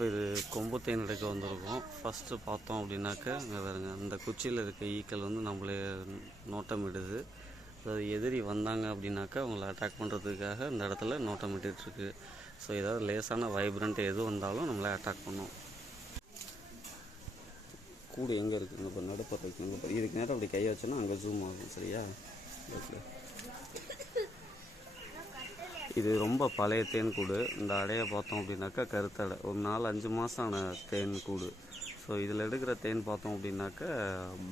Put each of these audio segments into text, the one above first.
இப்போ இது கொம்புத்தை நடக்க வந்திருக்கோம். ஃபஸ்ட்டு பார்த்தோம் அப்படின்னாக்க இங்கே பாருங்க இந்த குச்சியில் இருக்க ஈக்கள் வந்து நம்மளே நோட்டமிடுது அதாவது எதிரி வந்தாங்க அப்படின்னாக்கா அவங்கள அட்டாக் பண்ணுறதுக்காக இந்த இடத்துல நோட்டமிட்டுருக்கு ஸோ ஏதாவது லேசான வைப்ரண்ட் எது வந்தாலும் நம்மளை அட்டாக் பண்ணும். கூடு எங்கே இருக்குங்க இப்போ நடுப்பர் இருக்குங்க இதுக்கு நேரம் அப்படி கையை வச்சோன்னா அங்கே ஜூம் ஆகும். சரியா? ஓகே இது ரொம்ப பழைய தேன் கூடு இந்த அடையை பார்த்தோம் அப்படின்னாக்கா கருத்தடை. ஒரு நாலு அஞ்சு மாதம் ஆன தேன் கூடு ஸோ இதில் எடுக்கிற தேன் பார்த்தோம் அப்படின்னாக்கா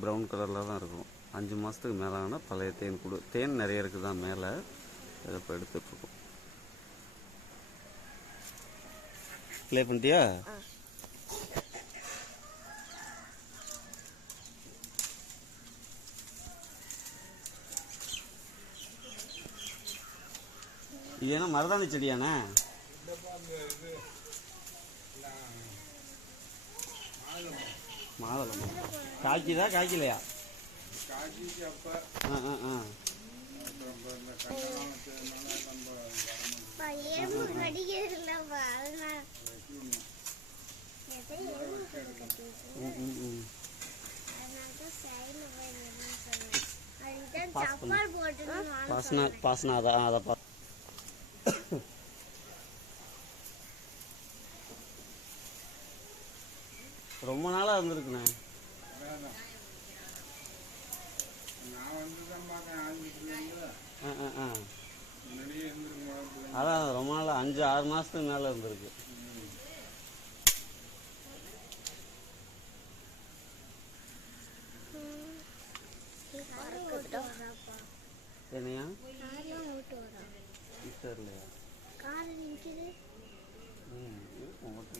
ப்ரௌன் கலரில் தான் இருக்கும். அஞ்சு மாதத்துக்கு மேலே பழைய தேன் கூடு தேன் நிறைய இருக்குது தான் மேலே? இதை இப்போ எடுத்துட்ருக்கோம் ப்ளே பண்ணிட்டியா? மருதாணி செடியாண்ணே. மாதுளம் காய்க்குதா காய்க்கலையா? ஆ ஆ ஆ. எறும்பு கடிக்கிறதுலப்பா அதனால எதை ரொம்ப நாளாக இருந்திருக்குண்ணே. ஆ ஆ ஆ. அதான் ரொம்ப நாள் அஞ்சு ஆறு மாதத்துக்கு மேலே இருந்திருக்கு. என்னையா? தெரியலையா? நிற்குது ம் இருக்கும் ஓட்டி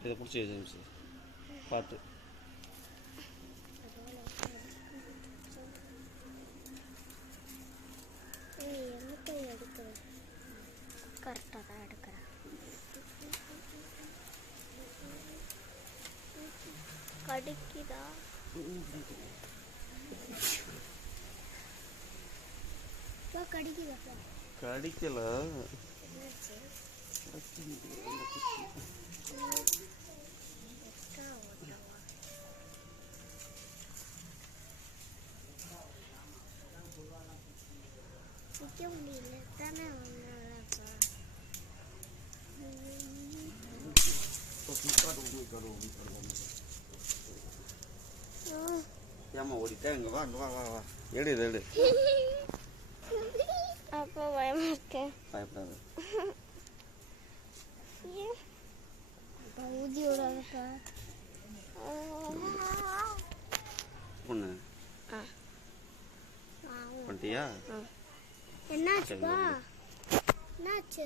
இதை பிடிச்சி ஜேம்ஸ் பார்த்து கரெக்டாக தான் எடுக்கிறேன் கடிக்குதா கடிக்குதாப்பா கடிக்கல ஏமா ஓடிட்டேன் இங்கே வா இங்கே வா வா வா. எடு எடு. அப்போ பயமா இருக்கேன் பயப்படாது. ஊதி விடாதப்பா. பொண்ணு? பண்ணிட்டியா என்னாச்சுப்பா என்னாச்சு?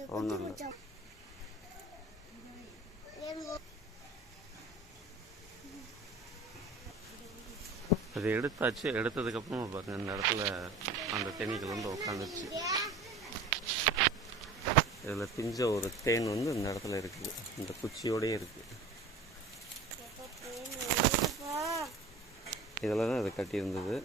இல்ல. அது எடுத்தாச்சு. எடுத்ததுக்கப்புறமா பாருங்க இந்த இடத்துல அந்த தேனீக்கள் வந்து உட்காந்துருச்சு இதில் பிஞ்ச ஒரு தேன் வந்து இந்த இடத்துல இருக்குது. இந்த குச்சியோடயே இருக்குது இதில் தான் இது கட்டியிருந்தது.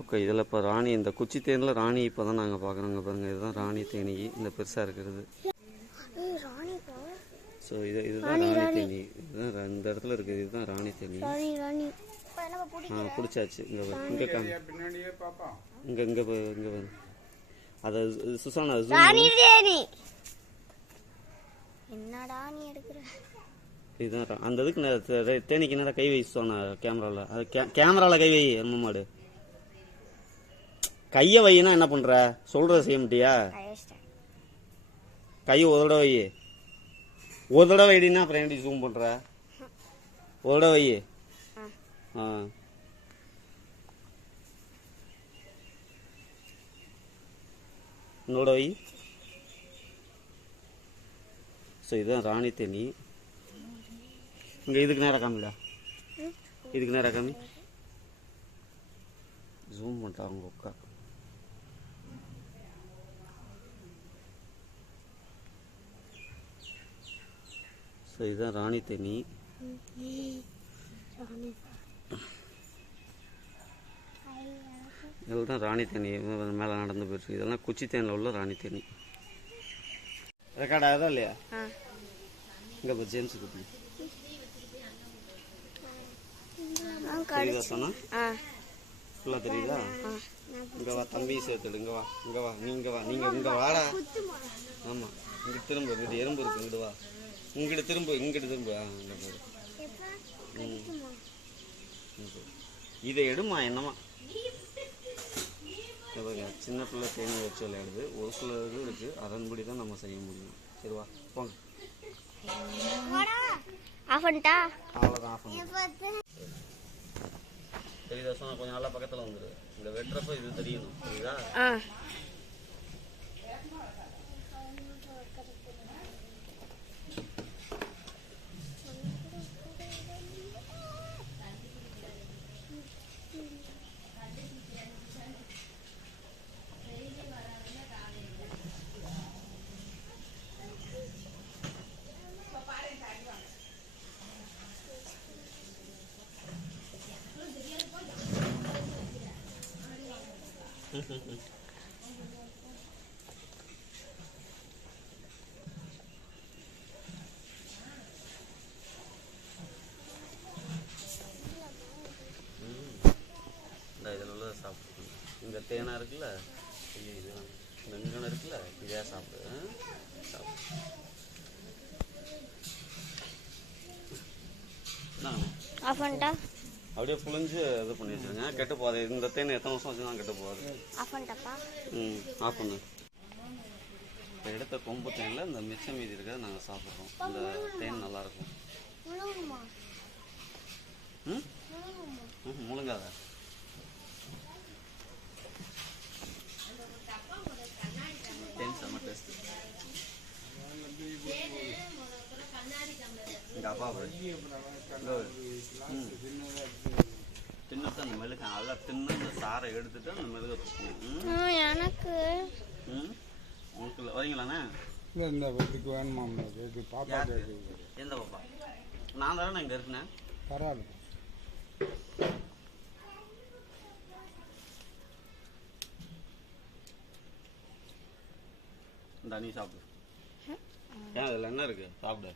ஓகே இதில் இப்போ ராணி இந்த குச்சி தேனில் ராணி இப்போ தான் நாங்கள் பார்க்குறோங்க பாருங்கள் இதுதான் ராணி தேனி இந்த பெருசாக இருக்கிறது. ஸோ இது இதுதான் ராணி தேனி. இதுதான் இந்த இடத்துல இருக்குது இதுதான் ராணி தேனி. ராணி ராணி. இப்போ என்ன பிடி ஆ பிடிச்சாச்சு. இங்கே இங்கே காமி. இங்கே இங்கே இங்கே வந்து அதை சுசானா zoom ராணி தேனி. என்னடா நீ எடுக்கிற? இதுதான் ரா- அந்த இதுக்கு தேனிக்கு என்னடா கை வை சொன்ன கேமராவில் அது கே கேமராவில் கை வை எம்ம மாடு. கையை வையினா என்ன பண்ணுற சொல்கிறத செய்ய கயச்சிட்டேன் கையை ஒரு தடவை வை. ஒரு தடவை வைடினா அப்புறம் எப்படி ஜூம் பண்ணுற ஒரு தடவை வை. ஆ. இன்னொரு வை. ஸோ இதுதான் ராணி தேனி. இங்கே இதுக்கு நேரம் காமிடா. இதுக்கு நேரம் காமி. ஜூம் பண்ணிட்டா அவங்க உட்கா ஸோ இதுதான் ராணி தேனி. இதில் தான் ராணி தேனி மேலே நடந்து போயிருக்கு இதெல்லாம் குச்சி தேனில் உள்ள ராணி தேனி. ரெக்கார்ட் ஆகுதா இல்லையா? இங்கே இப்போ ஜேம்ஸ் குட்டி. தெரியுதா சொன்னா? ஃபுல்லாக தெரியுதா? இங்கே வா தம்பி சேர்த்துடு இங்கே வா இங்கே வா நீ இங்கே வா நீங்கள் இங்கே வாடா. ஆமாம் இங்கிட்டு திரும்ப இங்கிட்டு எறும்பு இருக்கு இங்கிட்டு வா. இங்கிட்டு திரும்ப இங்கிட்டு திரும்ப. இதை எடுமா என்னமா? பாருங்க, சின்ன பிள்ளை தேனி வச்சு விளையாடுது. ஒரு சில இது இருக்கு. அதன்படி தான் நம்ம செய்ய முடியும். சரி வா போங்க. அவ்வளோதான் ஆஃப் தெரியுதா சொன்னா கொஞ்சம் நல்லா பக்கத்தில் வந்துரு. இந்த வெட்டுறப்ப இது தெரியணும். தெரியுதா ஆ இந்த இதில் உள்ளதை சாப்பிடு. இங்கே தேனா இருக்குல்ல? ஐயோ இது இந்த இருக்குல்ல? இதே சாப்பிடு. சாப்பிடு. ஆஃப் பண்ணிட்டா அப்படியே புழிஞ்சு இது பண்ணி வச்சிருங்க கெட்டு போகாது. இந்த தேன் எத்தனை வருஷம் வச்சுதான் கெட்டு போகாது. ம் ஆஃப் பண்ணு. இப்போ எடுத்த கொம்பு தேனில் இந்த மிச்சம் மீதி இருக்கிறத நாங்கள் சாப்பிட்றோம். இந்த தேன் நல்லாயிருக்கும். ம்? ம் முழுங்காத. தேன் செம்ம டேஸ்ட் எங்கள் அப்பா ம். நல்லா தின்னு சாரை எடுத்துட்டு அந்த மெழுக துப்பணும் எனக்கு. ம்? உங்களுக்கு இல்லை. வரீங்களாண்ணே? இந்த இதுக்கு வேணுமா இது பாப்பா எந்த பாப்பா? நான் தானே இங்கே இருக்கேன் பரவாயில்ல. இந்த நீ சாப்பிடு. ஏன் அதில் என்ன இருக்கு? சாப்பிடு.